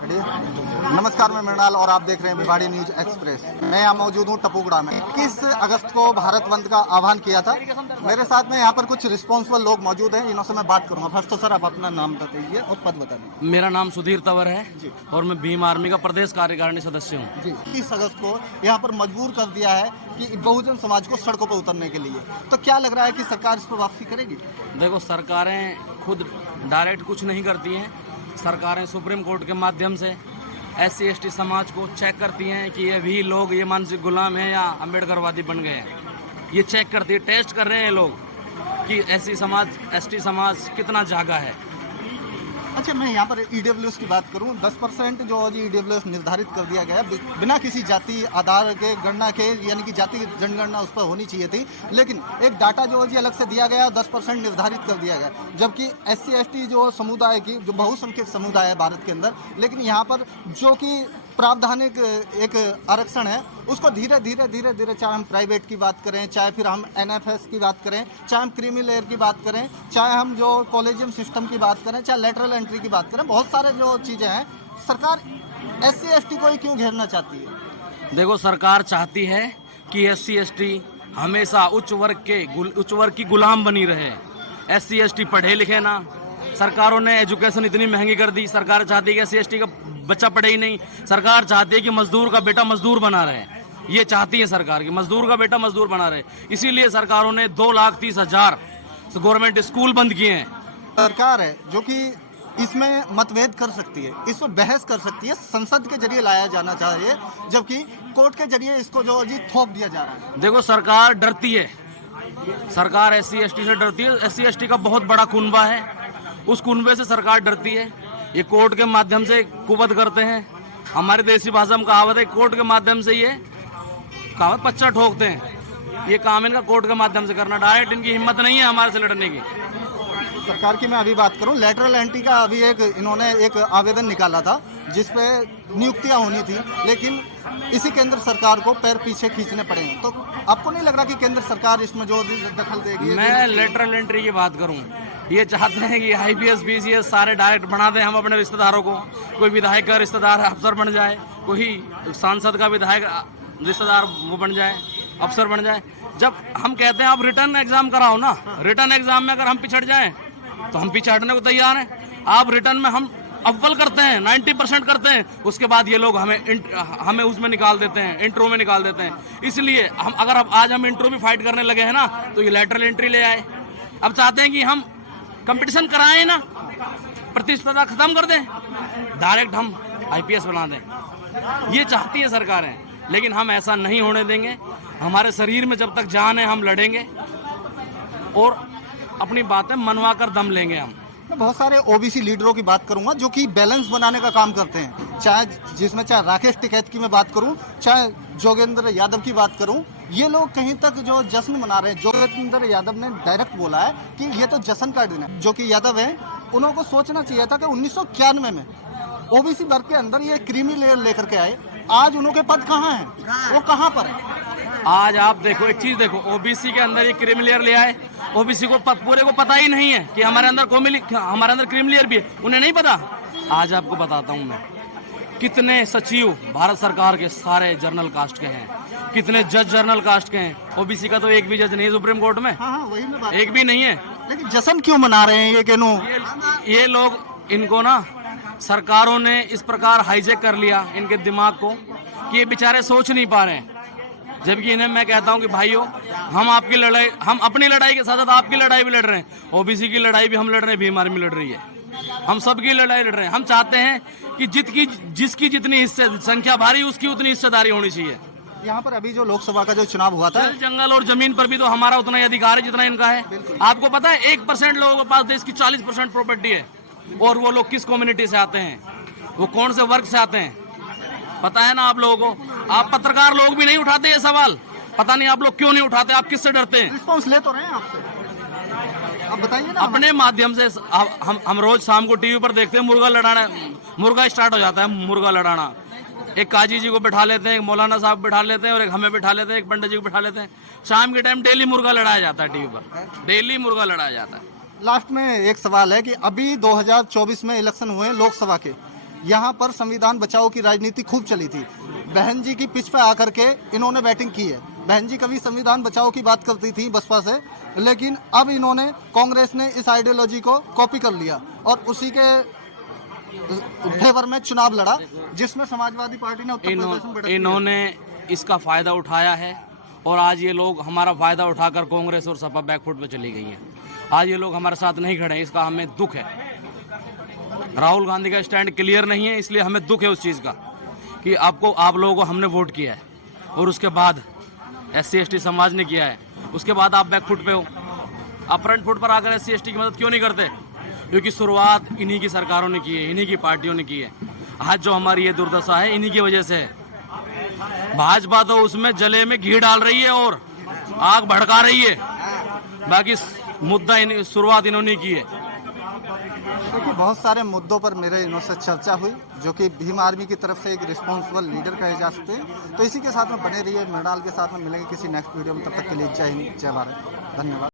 नमस्कार, मैं मृणाल और आप देख रहे हैं भिवाड़ी न्यूज एक्सप्रेस। मैं यहाँ मौजूद हूँ टपुगड़ा में। 21 अगस्त को भारत बंद का आह्वान किया था। मेरे साथ में यहाँ पर कुछ रिस्पॉन्सिबल लोग मौजूद हैं, इनसे मैं बात करूँगा। फर्स्ट तो सर आप अपना नाम बताइए और पद बता दीजिए। मेरा नाम सुधीर तंवर है जी। और मैं भीम आर्मी का प्रदेश कार्यकारिणी सदस्य हूँ। जी, 21 अगस्त को यहाँ पर मजबूर कर दिया है कि बहुजन समाज को सड़कों पर उतरने के लिए। तो क्या लग रहा है कि सरकार इस पर वापसी करेगी? देखो, सरकारें खुद डायरेक्ट कुछ नहीं करती हैं। सरकारें सुप्रीम कोर्ट के माध्यम से SC ST समाज को चेक करती हैं कि ये भी लोग ये मानसिक गुलाम हैं या अम्बेडकरवादी बन गए हैं। ये चेक करती है, टेस्ट कर रहे हैं लोग कि SC समाज ST समाज कितना जागा है। अच्छा, मैं यहाँ पर EWS की बात करूँ, 10% जो जी EWS निर्धारित कर दिया गया बिना किसी जाति आधार के गणना के, यानी कि जाति जनगणना उस पर होनी चाहिए थी, लेकिन एक डाटा जो जी अलग से दिया गया, 10% निर्धारित कर दिया गया। जबकि SC ST जो समुदाय की, जो बहुसंख्यक समुदाय है भारत के अंदर, लेकिन यहाँ पर जो कि प्रावधानिक एक आरक्षण है, उसको धीरे धीरे चाहे हम प्राइवेट की बात करें, चाहे फिर हम NFS की बात करें, चाहे हम क्रीमी लेयर की बात करें, चाहे हम जो कॉलेजियम सिस्टम की बात करें, चाहे लेटरल एंट्री की बात करें, बहुत सारे जो चीज़ें हैं, सरकार SC ST को ही क्यों घेरना चाहती है? देखो, सरकार चाहती है कि SC ST हमेशा उच्च वर्ग की गुलाम बनी रहे। SC ST पढ़े लिखे ना। सरकारों ने एजुकेशन इतनी महंगी कर दी। सरकार चाहती है कि SC ST का बच्चा पढ़े ही नहीं। सरकार चाहती है कि मजदूर का बेटा मजदूर बना रहे। ये चाहती है सरकार कि मजदूर का बेटा मजदूर बना रहे। इसीलिए सरकारों ने 2,30,000 गवर्नमेंट स्कूल बंद किए हैं। सरकार है जो कि इसमें मतभेद कर सकती है, इस पर बहस कर सकती है, संसद के जरिए लाया जाना चाहिए, जबकि कोर्ट के जरिए इसको जो जी थोप दिया जा रहा है। देखो, सरकार डरती है। सरकार SC ST से डरती है। SC ST का बहुत बड़ा कुनबा है, उस कुनबे से सरकार डरती है। ये कोर्ट के माध्यम से कुवत करते हैं। हमारी देसी भाषा में कहावत है, कोर्ट के माध्यम से ये कहावत पच्चा ठोकते हैं। ये काम इनका कोर्ट के माध्यम से करना, डायरेक्ट इनकी हिम्मत नहीं है हमारे से लड़ने की। सरकार की मैं अभी बात करूं, लेटरल एंट्री का अभी इन्होंने एक आवेदन निकाला था जिसपे नियुक्तियां होनी थी, लेकिन इसी केंद्र सरकार को पैर पीछे खींचने पड़े हैं। तो आपको नहीं लग रहा कि केंद्र सरकार इसमें जो दखल देगी? मैं लेटरल एंट्री की बात करूं, ये चाहते हैं कि IPS BCS सारे डायरेक्ट बना दें हम अपने रिश्तेदारों को। कोई विधायक का रिश्तेदार अफसर बन जाए, कोई सांसद का विधायक रिश्तेदार वो बन जाए, अफसर बन जाए। जब हम कहते हैं आप रिटर्न एग्जाम कराओ ना, रिटर्न एग्जाम में अगर हम पिछड़ जाएं तो हम पीछे हटने को तैयार हैं। आप रिटर्न में हम अव्वल करते हैं, 90% करते हैं, उसके बाद ये लोग हमें उसमें निकाल देते हैं, इंट्रो में निकाल देते हैं। इसलिए हम अगर आज हम इंट्रो भी फाइट करने लगे हैं ना, तो ये लेटरल एंट्री ले आए। अब चाहते हैं कि हम कंपटीशन कराएं ना, प्रतिस्पर्धा खत्म कर दें, डायरेक्ट हम IPS बना दें। ये चाहती है सरकारें, लेकिन हम ऐसा नहीं होने देंगे। हमारे शरीर में जब तक जान है हम लड़ेंगे और अपनी बातें मनवा कर दम लेंगे हम। मैं बहुत सारे OBC लीडरों की बात करूंगा जो कि बैलेंस बनाने का काम करते हैं, चाहे राकेश टिकैत की मैं बात करूं, चाहे जोगेंद्र यादव की बात करूं। ये लोग कहीं तक जो जश्न मना रहे हैं। जोगेंद्र यादव ने डायरेक्ट बोला है कि ये तो जश्न का दिन है। जो कि यादव है, उनको सोचना चाहिए था कि 1991 में OBC वर्ग के अंदर ये क्रीमी लेयर लेकर के आए। आज उनके पद कहाँ हैं, वो कहाँ पर है? आज आप देखो, एक चीज देखो, OBC के अंदर ये क्रीमी लेयर ले आए। OBC को पूरे को पता ही नहीं है कि हमारे अंदर क्रीमी लेयर भी है, उन्हें नहीं पता। आज आपको बताता हूं मैं, कितने सचिव भारत सरकार के सारे जर्नल कास्ट के हैं, कितने जज जर्नल कास्ट के हैं। OBC का तो एक भी जज नहीं है सुप्रीम कोर्ट में। हाँ, वही मैं बात, एक भी नहीं है। लेकिन जश्न क्यों मना रहे हैं ये कहनो? ये लोग, इनको ना सरकारों ने इस प्रकार हाईजेक कर लिया इनके दिमाग को कि ये बेचारे सोच नहीं पा रहे हैं। जबकि इन्हें मैं कहता हूं कि भाइयों, हम अपनी लड़ाई के साथ साथ आपकी लड़ाई भी लड़ रहे हैं। OBC की लड़ाई भी हम लड़ रहे हैं, भीम आर्मी लड़ रही है, हम सबकी लड़ाई लड़ रहे हैं। हम चाहते हैं कि जिसकी जितनी संख्या भारी, उसकी उतनी हिस्सेदारी होनी चाहिए। यहाँ पर अभी जो लोकसभा का जो चुनाव हुआ था, जंगल और जमीन पर भी तो हमारा उतना ही अधिकार है जितना इनका है। आपको पता है 1% लोगों के पास देश की 40% प्रॉपर्टी है, और वो लोग किस कम्युनिटी से आते हैं, वो कौन से वर्ग से आते हैं, पता है ना आप लोगों को? आप पत्रकार लोग भी नहीं उठाते ये सवाल, पता नहीं आप लोग क्यों नहीं उठाते, आप किससे डरते हैं? रिस्पॉन्स ले तो रहे हैं आपसे, आप बताइए ना। अपने माध्यम से हम रोज शाम को टीवी पर देखते हैं, मुर्गा स्टार्ट हो जाता है, मुर्गा लड़ाना। एक काजी जी को बिठा लेते हैं, एक मौलाना साहब बिठा लेते हैं, और एक हमें बिठा लेते हैं, एक पंडित जी को बिठा लेते हैं। शाम के टाइम डेली मुर्गा लड़ाया जाता है टीवी पर, डेली मुर्गा लड़ाया जाता है। लास्ट में एक सवाल है कि अभी 2024 में इलेक्शन हुए लोकसभा के, यहाँ पर संविधान बचाओ की राजनीति खूब चली थी। बहन जी की पिच पे आकर के इन्होंने बैटिंग की है। बहन जी कभी संविधान बचाओ की बात करती थी बसपा से, लेकिन अब इन्होंने, कांग्रेस ने इस आइडियोलॉजी को कॉपी कर लिया और उसी के फेवर में चुनाव लड़ा, जिसमें समाजवादी पार्टी ने उत्तर प्रदेश में बढ़त की है। इन्होंने इसका फायदा उठाया है और आज ये लोग हमारा फायदा उठाकर कांग्रेस और सपा बैकफुट पे चली गई हैं। आज ये लोग हमारे साथ नहीं खड़े हैं, इसका हमें दुख है। राहुल गांधी का स्टैंड क्लियर नहीं है, इसलिए हमें दुख है उस चीज़ का कि आप लोगों को हमने वोट किया है और उसके बाद SC ST समाज ने किया है, उसके बाद आप बैकफुट पे हो। आप फ्रंट फुट पर आकर SC ST की मदद क्यों नहीं करते? क्योंकि शुरुआत इन्हीं की सरकारों ने की है, इन्हीं की पार्टियों ने की है। आज जो हमारी ये दुर्दशा है इन्हीं की वजह से है। भाजपा तो उसमें जले में घी डाल रही है और आग भड़का रही है, बाकी मुद्दा शुरुआत इन्होंने की है। देखिए, बहुत सारे मुद्दों पर मेरे इनसे चर्चा हुई, जो कि भीम आर्मी की तरफ से एक रिस्पॉन्सिबल लीडर कहे जा सकते हैं। तो इसी के साथ में बने रहिए, मृणाल के साथ में मिलेंगे किसी नेक्स्ट वीडियो में। तब तक के लिए जय हिंद, जय भारत, धन्यवाद।